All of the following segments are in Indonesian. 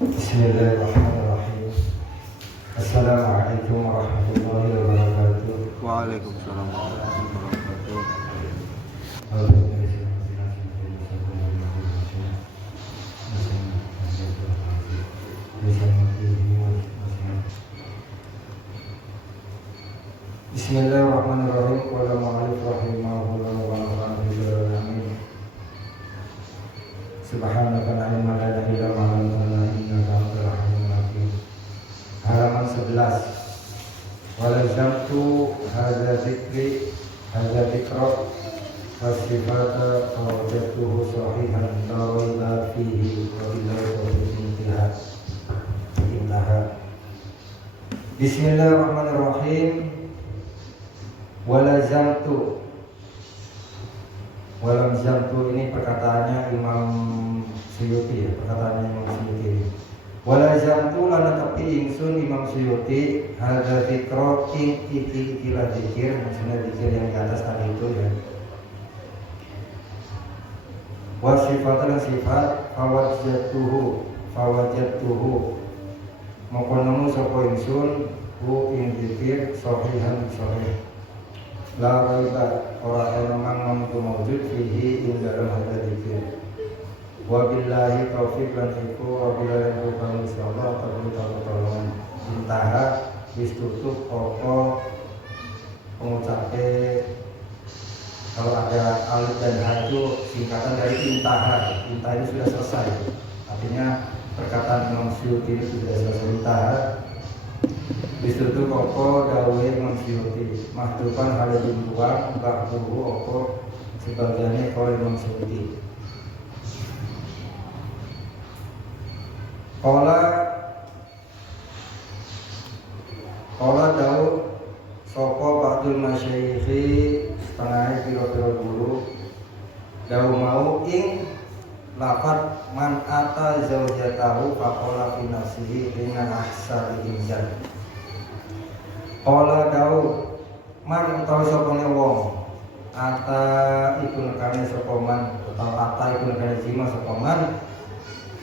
Bismillahirrahmanirrahim. Assalamualaikum warahmatullahi wabarakatuh. Waalaikumsalam warahmatullahi wabarakatuh. Bismillahirrahmanirrahim. Qala mu'allif rahimahullah wa nafa'ana Subhanaka la ilma lana illa ma 'allamtana innaka antal alimul hakim. Halaman 11. Walazamtu hadza dzikra wasifata wajadtuhu sahihan la raiba fihi wa billahi intaha. Bismillahirrahmanirrahim. Walazamtu ini perkataannya Imam Suyuti ya, perkataannya Imam Suyuti. Walazamtu lana tapi ingsun Imam Suyuti hadza dzikra ikilah zikir, maksudnya zikir yang di atas tadi itu ya. Wasifatan sifat fawajatuhu moko nemu sapa ingsun hu ing zikir sahihan sahih. La raiba ora memang mawjud fihi ing dalam hadza dzikir. Wa billahi taufiq lan iku wa billahi taufiq insyaallah pertolongan. Intaha wis tutup apa pengucape. Kalau ada alif dan ha itu singkatan dari intaha. Intaha ini sudah selesai. Artinya perkataan Imam Suyuti ini sudah selesai. Intaha ditutup opo dawe Imam Suyuti mahdupan hal jumbuan ba'duhu opo sebagiannya oleh Imam Suyuti. Qala dawu sapa ba'dul masyayikhi setengahnya pira-pira guru dawu mau ing lafad man ata zaujatahu faqala fi nafsihi inna ahsani injan. Qala dawu man utawi sapane wong ata iku nekane sapa man utawa ata iku nekane jima sapa man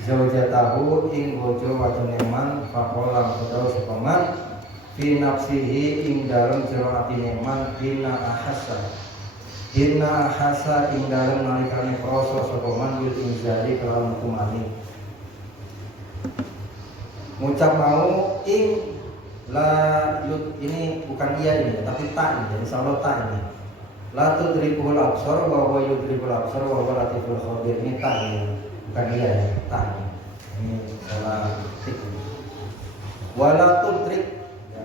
zaujatahu ing bojo wadone man faqala utawa sapa man fi nafsihi ing dalem jero atine man inna ahasa ing dalem nalikane krasa sapa man bil inzali kelawan kumani. Ngucap mau ing la yud ini bukan iya ini tapi ta ini, insyaallah ta ini. La tudrikul absar wa huwa yudrikul absar wa huwa latiful khabir. Ini ta ini, bukan iya ya, ta ini. Ini salah tik. Wala tudrik ya.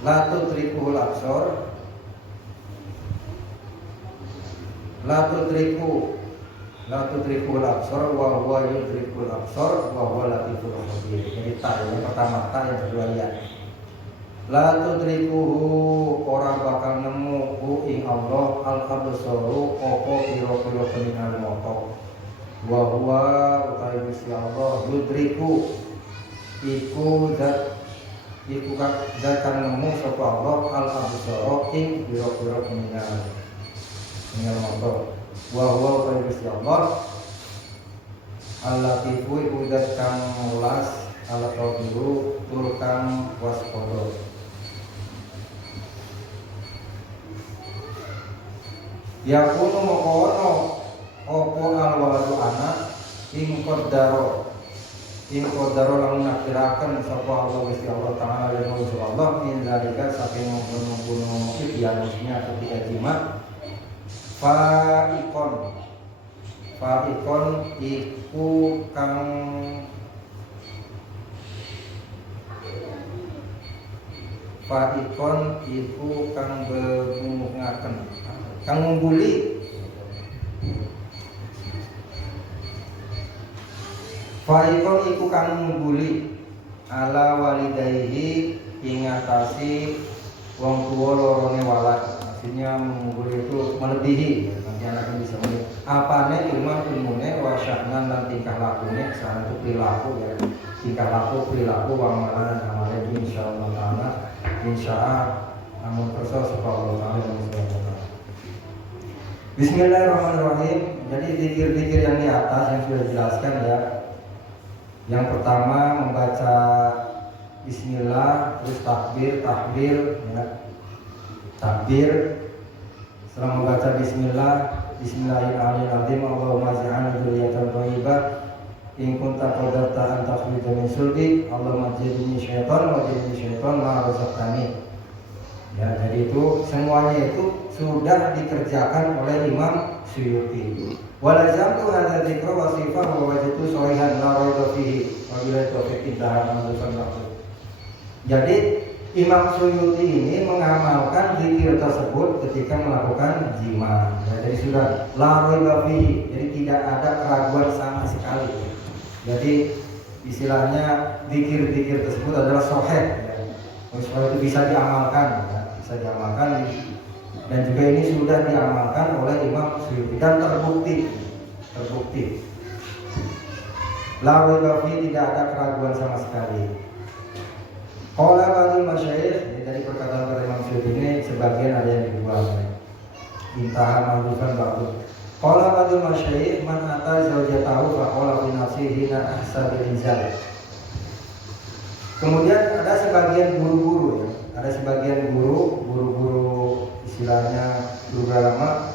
La tudrikul absar. La tudrikul absar wa huwa yudrikul absar wa huwa latiful khabir. Ini ta yang pertama, ta yang kedua ya. La tudrikuhu ora bakal nemu hu ing Allah al absaru apa pira-pira peningal mata. Wa huwa utawi Gusti Allah yudriku iku zat kang nemu sapa Allah al absaru ing pira-pira peningal mata. Wa huwa utawi Gusti Allah al-latifu iku zat kang mulas al-qabiru tur kang waspada. Yakunu mokono opo al-waladu anak ing qaddaro lamun nakiraken sapa Allah Gusti Allah taala lan Gusti Allah min zalika saking mengkono ikhtiarnya ketika jimat Fa'ikon iku kang bemungaken kang ngumbuli. Fa'ikon iku kang ngumbuli ala walidayhi ing atasi wong tuwa lorone walad. Maksudnya mengungguli itu melebihi nanti anak bisa melihat apane ilmune wasyahnan dan tingkah lakunya salah itu perilaku ya, tingkah laku perilaku amalan amalnya insyaallah taala insyaallah namun kersa sapa Allah taala insyaallah. Bismillahirrahmanirrahim. Jadi zikir-zikir yang di atas yang sudah dijelaskan ya Yang pertama membaca Bismillah, terus takbir, ya. Takbir. Setelah membaca Bismillah, Bismillahirrahmanirrahim. Allahumma ja'alna dzurriyyatan thayyibah. In kunta qadarta an takhrija min sulbi, Allahumma ja'alni syaitan ma razaqtani. Ya, jadi itu semuanya itu sudah dikerjakan oleh Imam Suyuti. Walazamtu hadza dzikra wa sifah wa wajatu sahihan la raiba fihi wa bila taufiq intaha manzufan waqtu. Jadi Imam Suyuti ini mengamalkan zikir tersebut ketika melakukan jima. Ya, jadi sudah la raiba fihi, jadi tidak ada keraguan sama sekali. Jadi istilahnya zikir-zikir tersebut adalah sahih. Ya. Supaya itu bisa diamalkan. Ya. Bisa diamalkan dan juga ini sudah diamalkan oleh Imam Suyuti dan terbukti la raiba fi, tidak ada keraguan sama sekali. Qala ba'dul masyayikh, dari perkataan dari Imam Suyuti ini sebagian ada yang dibuang. Intaha mandukan ba'du. Qala ba'dul masyayikh man ata zawjatahu fa qala fi nafsihi na ahsabil inzal. Kemudian ada sebagian guru-guru ya. Ada sebagian guru-guru istilahnya guru agama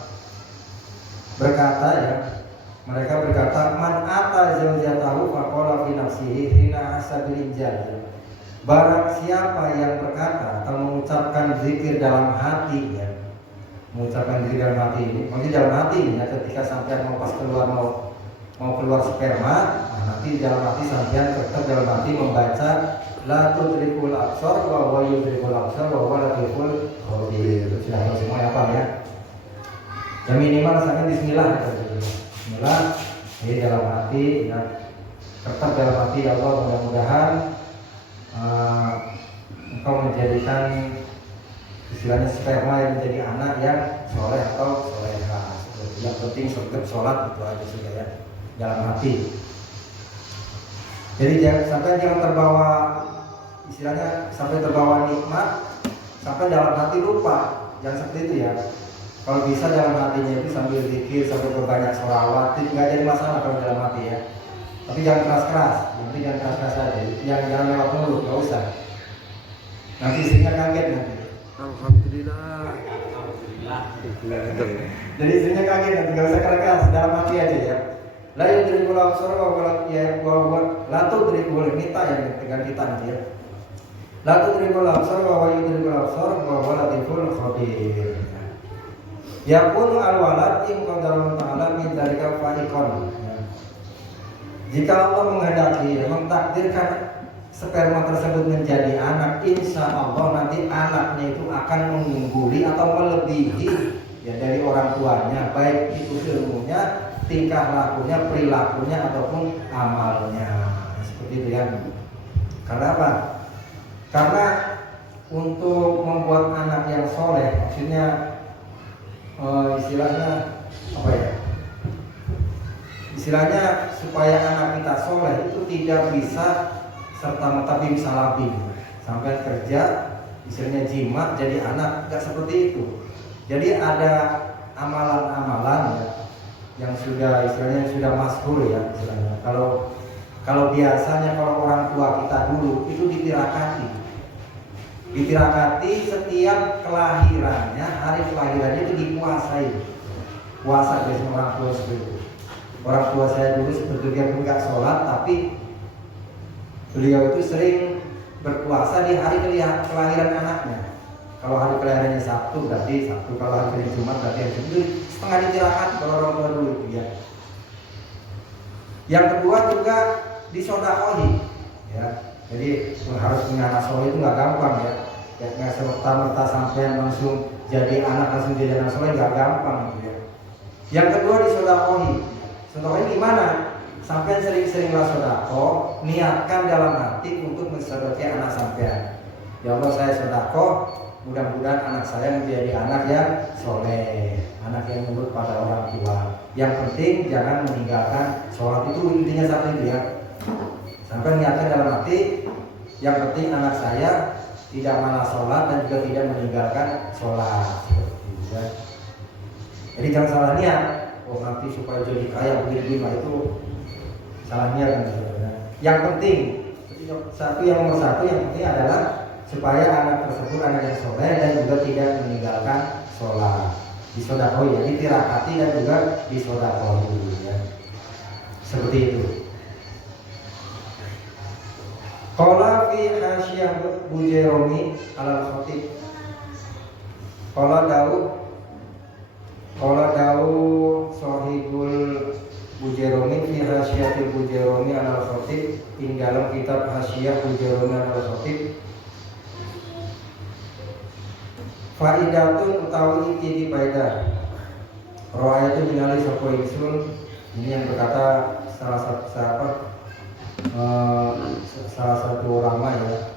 berkata ya, mereka berkata man ata zaujatahu faqala fi nafsihi hina asabil injal. Barang siapa yang berkata atau mengucapkan zikir dalam hati ya, mengucapkan zikir dalam hati ini, maksudnya dalam hati ya, ketika sampai mau pas keluar mau keluar sperma, nah, nanti dalam hati sampean tetap dalam hati membaca la tudrikul absar wa huwa yudrikul absar wa huwa latiful khabir. Sudah tahu semua apa ya? Ya minimal misalnya bismillah. Bismillah di dalam hati ya. Tetap dalam hati ya Allah, mudah-mudahan engkau menjadikan istilahnya sperma yang menjadi anak yang soleh atau solehah. Yang penting sholat itu aja sudah ya, dalam hati. Jadi jangan terbawa istilahnya sampai terbawa nikmat sampai dalam hati lupa, jangan seperti itu ya. Kalau bisa dalam hatinya itu sambil zikir, sambil berbanyak sholawat, itu nggak jadi masalah kalau dalam hati ya. Tapi jangan keras-keras, nanti jangan keras-keras aja, jangan lewat mulut, nggak usah. Nanti istrinya kaget nanti. Alhamdulillah. Jadi istrinya kaget nanti, nggak usah keras-keras, dalam hati aja ya. La yudrikul absar wa huwa la tudrikul mita, yang dengan kita nanti ya. La tudrikul absar wa yudrikul absar wa huwa latiful khabir. Yakunu al-walad in qadarallahu ta'ala min dzalika fariqan. Jika Allah menghendaki, mentakdirkan sperma tersebut menjadi anak, insya Allah nanti anaknya itu akan mengungguli atau melebihi ya dari orang tuanya, baik itu ilmunya, tingkah lakunya, perilakunya ataupun amalnya. Seperti itu ya. Karena apa? Karena untuk membuat anak yang soleh, maksudnya istilahnya apa ya? Istilahnya supaya anak kita soleh itu tidak bisa serta-merta bim salabim sampai kerja, istilahnya jimat jadi anak, nggak seperti itu. Jadi ada amalan-amalan ya, yang sudah istilahnya sudah masyhur ya istilahnya. Kalau biasanya kalau orang tua kita dulu itu ditirakati setiap kelahirannya, hari kelahirannya itu dipuasai. Puasa biasanya orang tua seperti itu. Orang tua saya dulu sebetulnya pun nggak sholat, tapi beliau itu sering berpuasa di hari kelahiran anaknya. Kalau hari kelahirannya Sabtu berarti Sabtu, kalau hari kelahiran Jumat berarti hari Jumat. Itu setengah ditirahkan kalau orang tua dulu itu ya. Yang kedua juga disodakohi ya. Jadi harus punya anak soleh itu nggak gampang ya. Nggak serta-merta sampai langsung jadi anak soleh, nggak gampang gitu ya. Yang kedua disodakohi. Sodakohi gimana? Sampai sering-seringlah sodako, niatkan dalam hati untuk mensedekahkan anak sampean. Ya Allah, saya sodako, mudah-mudahan anak saya menjadi anak yang soleh, anak yang nurut pada orang tua. Yang penting jangan meninggalkan sholat, itu intinya satu itu ya. Sampai niatkan dalam hati, yang penting anak saya tidak malas sholat dan juga tidak meninggalkan sholat. Ya. Jadi jangan salah niat. Oh nanti supaya jadi kaya begini itu salah niat kan. Yang penting yang nomor satu yang penting adalah supaya anak tersebut anak yang soleh dan juga tidak meninggalkan sholat. Disedekah ya, ditirakati dan juga disedekah ya. Seperti itu. Qala fi hasyah Bujairumi al-Khatib. Qala Daud sahibul Bujairumi fi hasyiatil Bujairumi al-Khatib, ing dalam kitab Hasyiyah Bujairumi al-Khatib. Faidatun utawi iki di faedah. Roa itu ningali sapa ingsun, ini yang berkata salah satu ulama ya.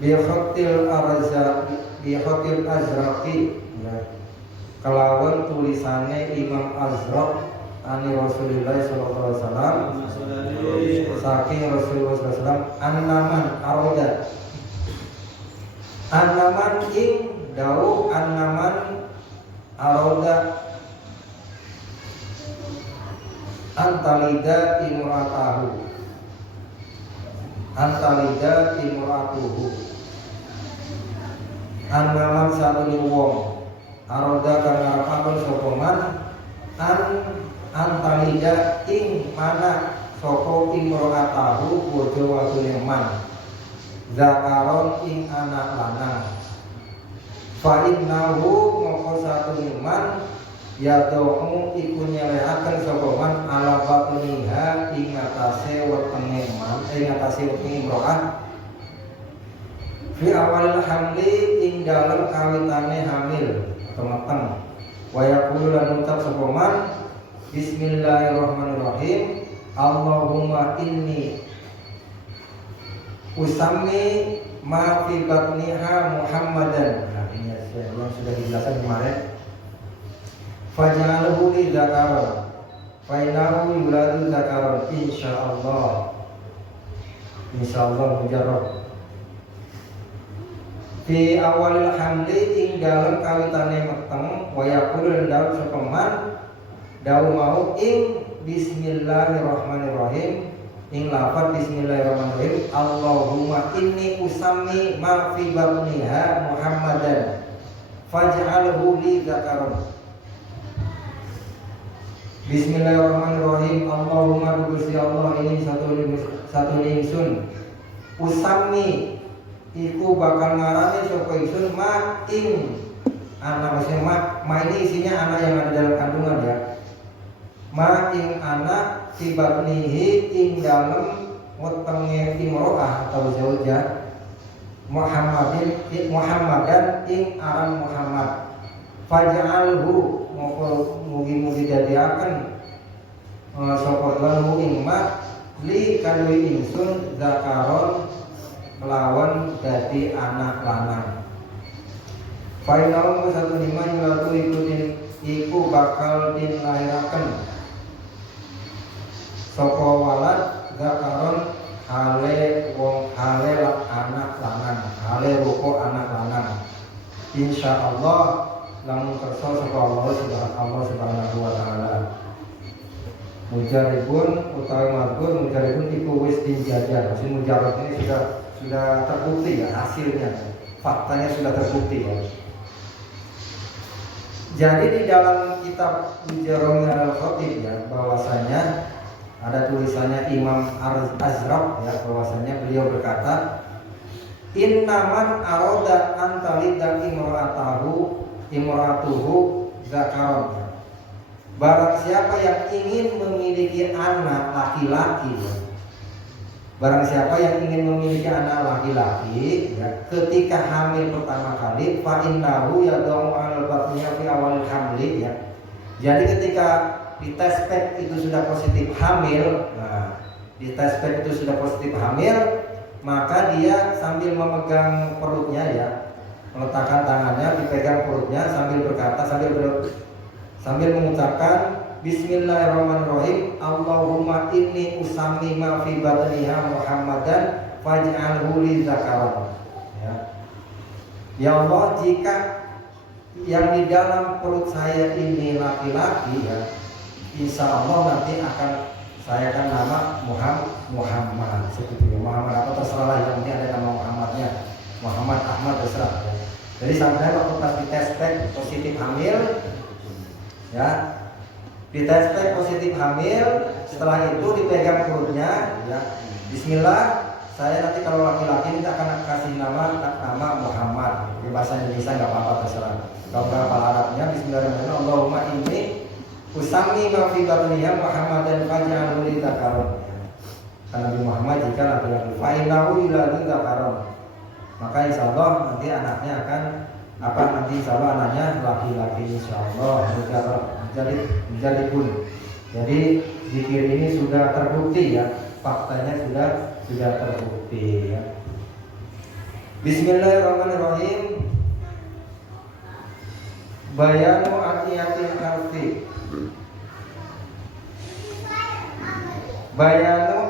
Bi khatil azraqi ya. Kelawan tulisannya Imam Azraq ani Rasulullah sallallahu alaihi wasallam saking Rasulullah sallallahu alaihi wasallam annaman aroda annaman ing dawuh annaman aroda antalida imratuhu annaman satune wong aroda kang ngarepake sapa man antalida ing mana sapa imratahu bojo wadune man zakaron ing anak lanang fa innahu moko satune man yad'u iku nyelehaken sapa man ala batniha ing atase wetenge man ing atase wetenge imro'ah fi awalil hamli ing dalem kawitane hamil atau mateng wa yaqulu lan ucap sapa man bismillahirrahmanirrahim Allahumma inni usami ma fi batniha Muhammadan. Nah ini yang sudah dijelaskan kemarin. Faj'alhu li dzakaron fa innahu yuladu dzakaron insyaallah mujarrab. Di awalil hamli ing dalem kawitane meteng wa yaqulu dawu sapa man dawu mau ing bismillahirrahmanirrahim ing lafaz bismillahirrahmanirrahim Allahumma inni usammi ma fi batniha Muhammadan faj'alhu li dzakaron. Bismillahirrahmanirrahim Allahumma Gusti Allah ini satu ingsun usami iku bakal ngarani sapa ingsun ma ing anak maksudnya ma ini isinya anak yang ada dalam kandungan ya ma ing anak tibatnihi ing dalem wetenge imro'ah atau zaujah Muhammadan ing aran Muhammad faj'alhu moko mugi-mugi dadiaken sapa lan ing ma li kanwi ingsun zakaron melawan dadi anak lanang. Fainal satu lima yulatu iku bakal dilahiraken sapa walad zakaron hale wong hale anak lanang hale ruko anak lanang insyaallah lamun kersa sapa Allah subhanahu wa taala. Mujaribun utawi marbun mujaribun iku wis dijajar. Maksud mujarab ini sudah terbukti ya hasilnya, faktanya sudah terbukti ya. Jadi di dalam kitab Bujairumi al-Khatib ya bahwasanya ada tulisannya Imam Azraq ya bahwasanya beliau berkata innaman aroda antalida imratuhu zakaron. Barang siapa yang ingin memiliki anak laki-laki ya, barang siapa yang ingin memiliki anak laki-laki ya, ketika hamil pertama kali fa innahu yad'u al batniha fi awalil hamli ya. Jadi ketika di tes pack itu sudah positif hamil, nah di tes pack itu sudah positif hamil, maka dia sambil memegang perutnya ya, meletakkan tangannya dipegang perutnya sambil berkata sambil mengucapkan Bismillahirrahmanirrahim Allahumma inni usammi ma fi batniha Muhammadan faj'alhu li dzakaron ya. Ya Allah, jika yang di dalam perut saya ini laki-laki ya, insya Allah nanti saya akan Muhammad, Ahmad, terserah. Jadi sampai waktu pas dites positif hamil, ya, dites positif hamil, setelah itu dipegang perutnya, ya, Bismillah, saya nanti kalau laki-laki ini akan kasih nama Muhammad. Di bahasa Indonesia nggak apa-apa terserah. Kalau bahasa Arabnya Bismillahirrahmanirrahim, Allahumma inni usami ma fi batniya Muhammadan faj'alhu li dzakaron. Karena Nabi Muhammad jika laki-laki fa'inahu yuladun dzakaron, maka insya Allah nanti anaknya akan nanti insya Allah anaknya laki-laki insya Allah menjadi pun. Jadi zikir ini sudah terbukti ya, faktanya sudah terbukti ya. Bismillahirrahmanirrahim. Bayanu atiyatil harfi. Bayanu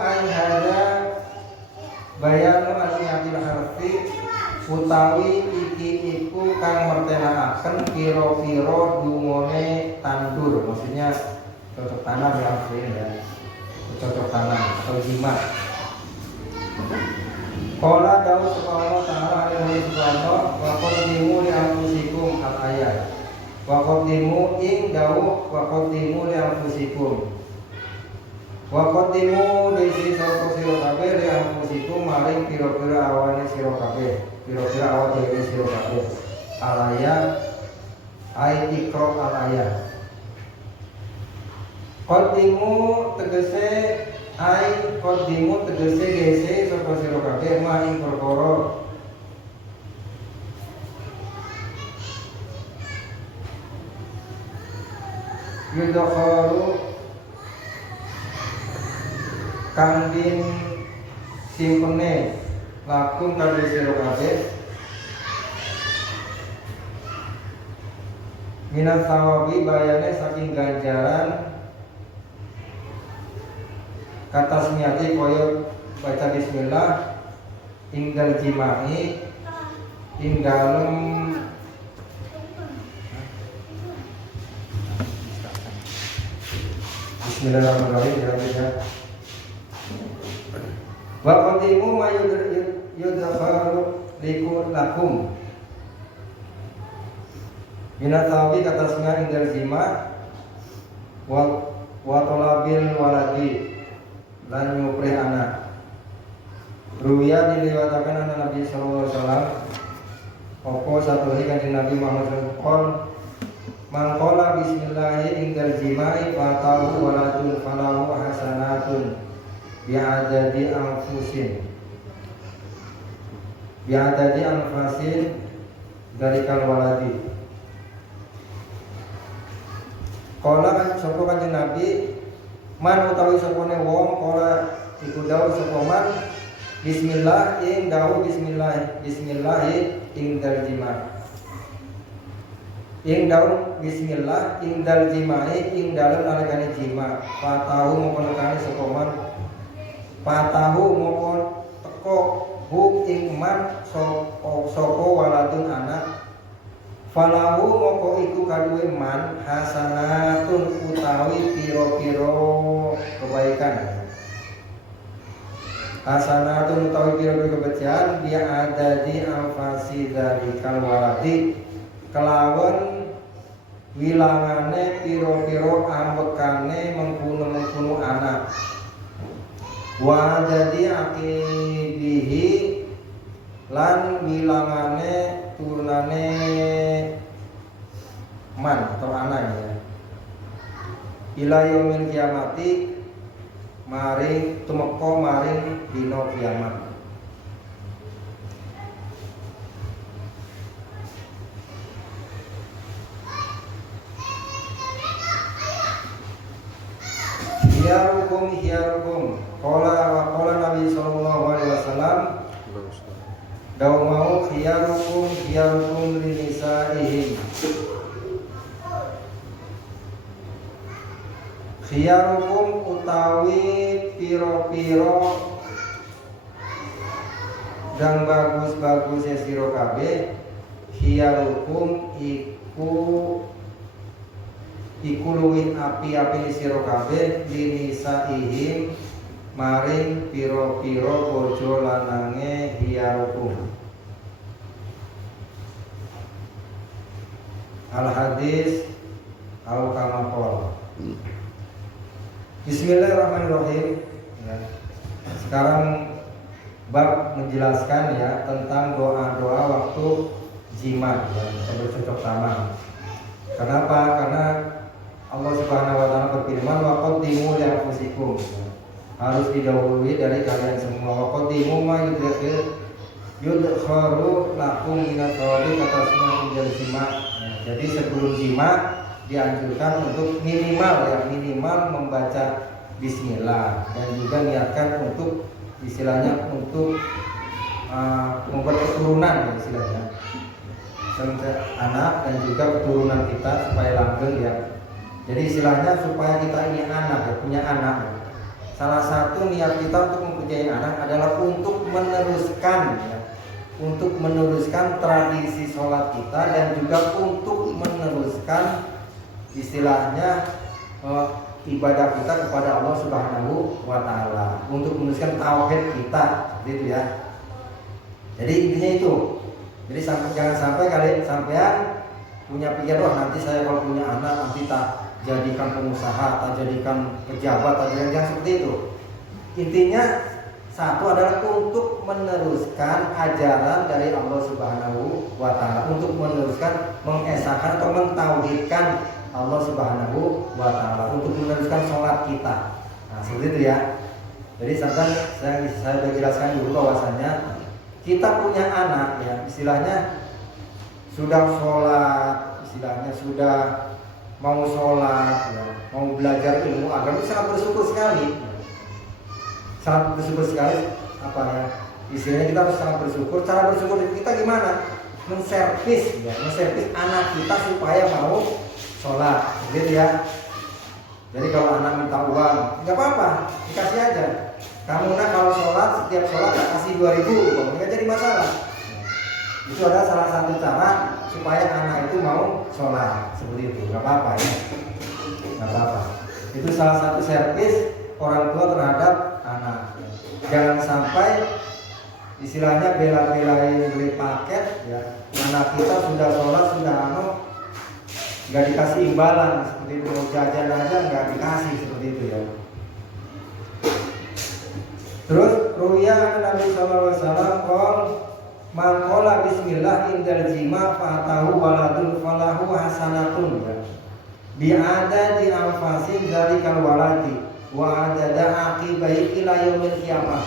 atiyatil harfi utawi iki iku kang mertenakaken pira-pira dungone tandur, maksudnya cocok tanam ya, cocok tanam atau jimat. Qala dawu subhanahu wa ta'ala alaihi subhanahu wa qaddimu li anfusikum al-ayat. Wa qaddimu ing dawu wa qaddimu li anfusikum. Wa qaddimu disi sira kabeh li anfusikum maring pira-pira awane sira kabeh. Pira-pira awak dhewe sira kabeh. Al-ayat ai ikra al-ayat. Qaddimu tegese qaddimu tegese gese sapa sira kabeh ma ing perkara yudakhalu kang din simpene lakum kabeh sira kabeh minat sawabi bayane saking ganjaran kata semiati koyo baca bismillah tinggal jimai ing dalem bismillahirrahmanirrahim ya. Wa qadimu ma yudhafaru lakum minatawi kata semiati ing dalem jima wa talabil waladi lan nyuprih anak. Ruya diliwatakan anak Nabi sallallahu alaihi wasallam opo satu hari kanjeng Nabi Muhammad sallallahu mangkola bismillahi ingdal jimai fatahu waladun falahu hasanatun bi'adadi anfasin dari kal waladi. Kola kan sopo kanjeng Nabi man utawi sapone wong ora iku dawuh sapa man bismillah ing dawuh bismillah ing dal jima ing dawuh bismillah ing dal jimai ing dalem nalikane jima fatahu moko nekane sapa man fatahu moko teko hu ing man sapa waladun anak falahu moko iku kaduwe man hasanatun utawi piro-piro kebaikan. Hasanatun utawi piro-piro kebajikan dia ada di anfasi dari kalwaladi kelawan wilangane piro-piro ambekane mengkuno anak. Wa jadi akibihi lan wilangane turunane man atau anak ya. Ila yaumil kiamati maring tumeka maring dina kiamat. Hiyarukum qala Nabi sallallahu alaihi wasallam dawu mau khiyarukum linisaihim. Khiyarukum utawi piro-piro dan bagus-bagus ya sira kabeh. Khiyarukum iku luwih api-api sira kabeh linisaihim maring piro-piro bojo lanange khiyarukum. al hadis au kama qala. Bismillahirrahmanirrahim. Ya. Sekarang bab menjelaskan ya tentang doa-doa waktu jima ya, kita bercocok tanam. Kenapa? Karena Allah Subhanahu wa taala berfirman wa qaddimu li anfusikum. Harus didahului dari kalian semua. Wa qaddimu ma yudkharu lakum minat thawabin kata sunnah jima. Jadi sebelum jima dianjurkan untuk minimal membaca bismillah dan juga niatkan untuk istilahnya untuk membuat keturunan ya, istilahnya anak dan juga keturunan kita supaya langgeng ya. Jadi istilahnya supaya kita ini anak ya, punya anak. Salah satu niat kita untuk mempunyai anak adalah untuk meneruskan tradisi sholat kita dan juga untuk meneruskan istilahnya ibadah kita kepada Allah Subhanahu wa taala, untuk meneruskan tauhid kita gitu ya. Jadi intinya itu. Jadi jangan sampai sampean punya pikiran wah nanti saya kalau punya anak nanti tak jadikan pengusaha, tak jadikan pejabat, tak jadikan seperti itu. Intinya satu adalah untuk meneruskan ajaran dari Allah Subhanahu wa taala, untuk meneruskan mengesahkan atau mentauhidkan Allah Subhanahu wa taala, untuk meneruskan sholat kita. Nah, seperti itu ya. Jadi saya sudah jelaskan dulu bahwasanya kita punya anak ya, istilahnya sudah sholat, istilahnya sudah mau sholat ya, mau belajar ilmu agama, sangat bersyukur sekali. Sangat bersyukur sekali apa ya? Istilahnya kita harus sangat bersyukur. Cara bersyukur kita gimana? Menservis anak kita supaya mau sholat, gitu ya. Jadi kalau anak minta uang, nggak apa-apa, dikasih aja. Kamu kalau sholat, setiap sholat kasih 2.000, nggak jadi masalah. Itu adalah salah satu cara supaya anak itu mau sholat, seperti itu. Nggak apa-apa ya, nggak apa-apa. Itu salah satu servis orang tua terhadap anak. Jangan sampai istilahnya bela-belain beli paket ya, anak kita sudah sholat sudah nggak dikasih imbalan, seperti itu, jajan aja nggak dikasih, seperti itu ya. Terus ruya Nabi sallallahu alaihi wasallam qol man qala bismillah indal jima fatahu waladun falahu hasanatun ya. Bi adadi anfasin zalikal waladi wa adada aqibai ila yaumil qiyamah.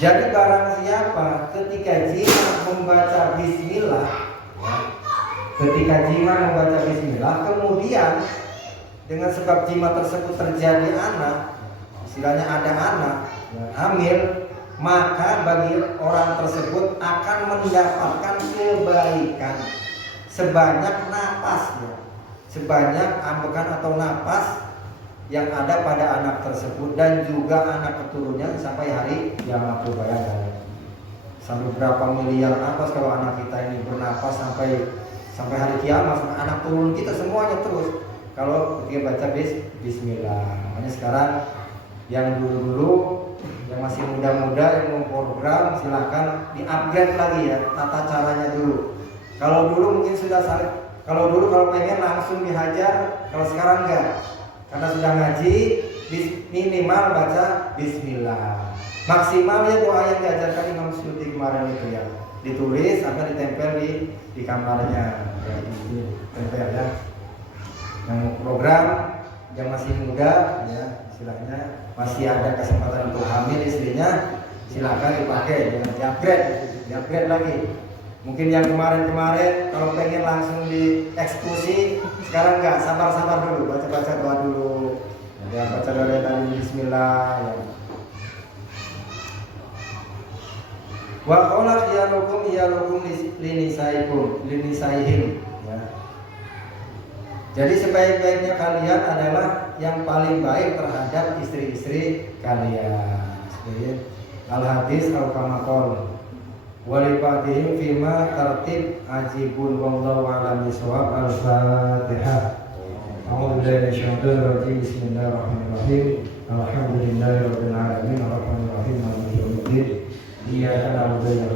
Jadi barang siapa ketika jima membaca bismillah kemudian dengan sebab jima tersebut terjadi anak, istilahnya ada anak hamil, maka bagi orang tersebut akan mendapatkan kebaikan sebanyak napas ya, sebanyak ambekan atau napas yang ada pada anak tersebut dan juga anak keturunannya sampai hari kiamat. Bayangkan sampai berapa miliar napas kalau anak kita ini bernapas sampai hari kiamat, sampai anak turun kita semuanya terus kalau ketika baca bismillah. Makanya sekarang yang dulu yang masih muda-muda yang mau program silahkan di-upgrade lagi ya tata caranya dulu. Kalau dulu mungkin sudah kalau pengen langsung dihajar, kalau sekarang enggak. Karena sudah ngaji, minimal baca bismillah. Maksimalnya doa yang diajarkan Imam Suyuti kemarin itu ya, ditulis akan ditempel di kamarnya ya, ditempel ya. Yang program yang masih muda ya, istilahnya masih ada kesempatan untuk hamil istrinya, silakan dipakai, jangan di-upgrade lagi. Mungkin yang kemarin kalau pengen langsung dieksekusi, sekarang enggak, sabar dulu, baca doa dulu. Ya, baca doa dari bismillah ya. Wa qala iyalukum linisaihim ya. Jadi sebaik-baiknya kalian adalah yang paling baik terhadap istri-istri kalian. Al-hadis al-kamakol walibadihim fima tertib ajibun wallahu a'lam bishawab. Al-Fatihah. A'udzubillahi minasyaitonir rajim. Bismillahirrahmanirrahim. Alhamdulillahirabbil alamin arrahmanirrahim maliki yaumiddin. Iyyaka na'budu wa